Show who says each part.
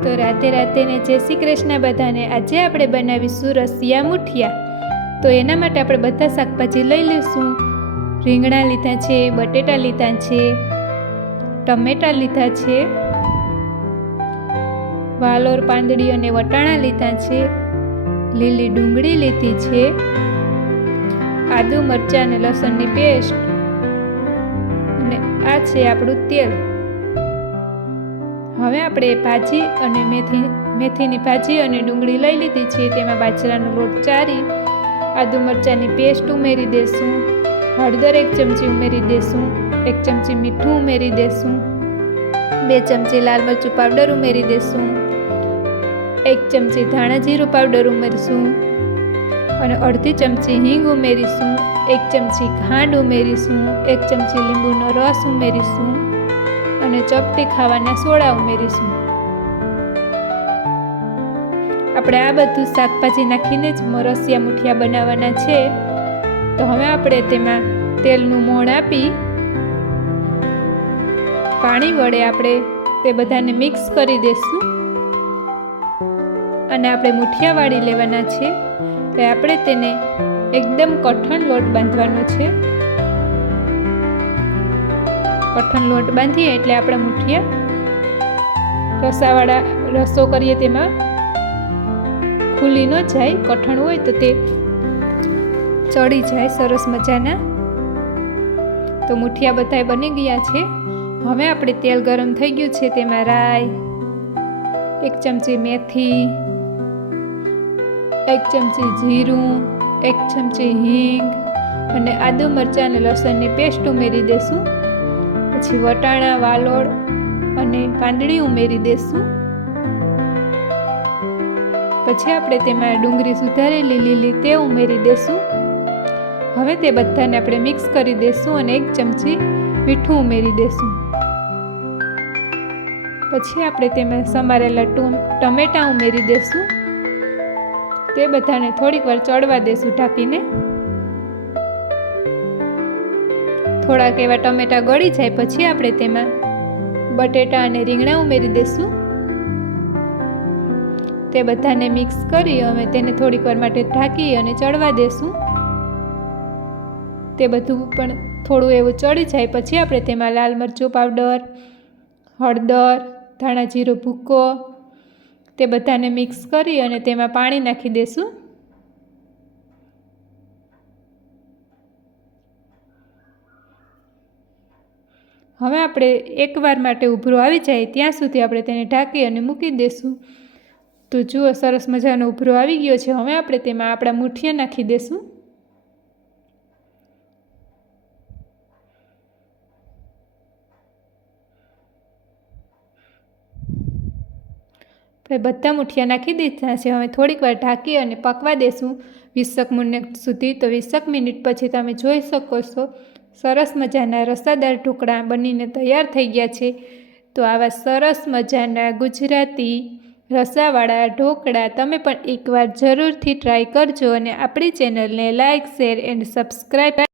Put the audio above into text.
Speaker 1: તો રાતે રાતે ને જય શ્રી કૃષ્ણ બધાને આજે આપણે બનાવીશું રસિયા મુઠિયા. તો એના માટે આપણે બધા શાકભાજી લઈ લઈશું. રીંગણા લીધા છે, બટેટા લીધા છે, ટમેટા લીધા છે, વાલોર પાંદડી અને વટાણા લીધા છે, લીલી ડુંગળી લીધી છે, આદુ મરચાં અને લસણની પેસ્ટ. અને આ છે આપણું તેલ. હવે આપણે ભાજી અને મેથી, મેથીની ભાજી અને ડુંગળી લઈ લીધી છે. તેમાં બાજરાનો લોટ ચારી, આદુ મરચાંની પેસ્ટ ઉમેરી દેશું હળદર એક ચમચી ઉમેરી દેશું, એક ચમચી મીઠું ઉમેરી દેશું, બે ચમચી લાલ મરચું પાવડર ઉમેરી દેશું, એક ચમચી ધાણા જીરું પાવડર ઉમેરીશું અને અડધી ચમચી હિંગ ઉમેરીશું, એક ચમચી ખાંડ ઉમેરીશું, એક ચમચી લીંબુનો રસ ઉમેરીશું. અને ચપટી ખાવાના સોડા ઉમેરીશું. આપણે આ બધું શાકભાજી નાખીને જ મરસિયા મુઠિયા બનાવવાના છે. તો હવે આપણે તેમાં તેલનું મોણ આપી પાણી વડે આપણે તે બધાને મિક્સ કરી દઈશું અને આપણે મુઠિયા વાળી લેવાના છે. તો આપણે તેને એકદમ કઠણ લોટ બાંધવાનો છે. કઠણ લોટ બાંધીએ એટલે આપણે મુઠિયા રસાવાળા રસો કરીએ તેમાં. ખુલી ન જાય, કઠણ હોય તો તે ચડી જાય સરસ મજાના. તો મુઠિયા બધાય બની ગયા છે. હવે આપણે તેલ ગરમ થઈ ગયું છે તેમાં રાઈ, એક ચમચી મેથી, એક ચમચી જીરું, એક ચમચી હિંગ અને આદુ મરચાં અને લસણની પેસ્ટ ઉમેરી દેશું. પછી વટાણા, વાલોળ અને પાંદડી ઉમેરી દેશું. પછી આપણે તેમાં ડુંગળી સુધારેલી, લીલી તે ઉમેરી દેશું. હવે તે બધાને આપણે મિક્સ કરી દેશું અને એક ચમચી મીઠું ઉમેરી દેશું. પછી આપણે તેમાં સમારેલા ટમેટાં ઉમેરી દેશું. તે બધાને થોડીક વાર ચડવા દેશું ઢાંકીને. થોડાક એવા ટમેટા ગળી જાય પછી આપણે તેમાં બટેટા અને રીંગણા ઉમેરી દેશું. તે બધાને મિક્સ કરી અમે તેને થોડીક વાર માટે ઢાંકી અને ચડવા દેશું. તે બધું પણ થોડું એવું ચડી જાય પછી આપણે તેમાં લાલ મરચું પાવડર, હળદર, ધાણા જીરો ભૂકો, તે બધાને મિક્સ કરી અને તેમાં પાણી નાખી દેશું. હવે આપણે એકવાર માટે ઉભરો આવી જાય ત્યાં સુધી આપણે તેને ઢાંકી અને મૂકી દઈશું તો જુઓ, સરસ મજાનો ઉભરો આવી ગયો છે. હવે આપણે તેમાં આપણા મુઠિયા નાખી દઈશું બધા મુઠિયા નાખી દીધા છે. હવે થોડીક વાર ઢાંકી અને પકવા દેશું વીસક મિનિટ સુધી. તો વીસક મિનિટ પછી તમે જોઈ શકો છો સરસ મજાના રસાદાર ઢોકળા બનીને તૈયાર થઈ ગયા છે. તો આવા સરસ મજાના ગુજરાતી રસાવાળા ઢોકળા તમે પણ એકવાર જરૂરથી ટ્રાય કરજો અને આપણી ચેનલને લાઇક શેર એન્ડ સબસ્ક્રાઈબ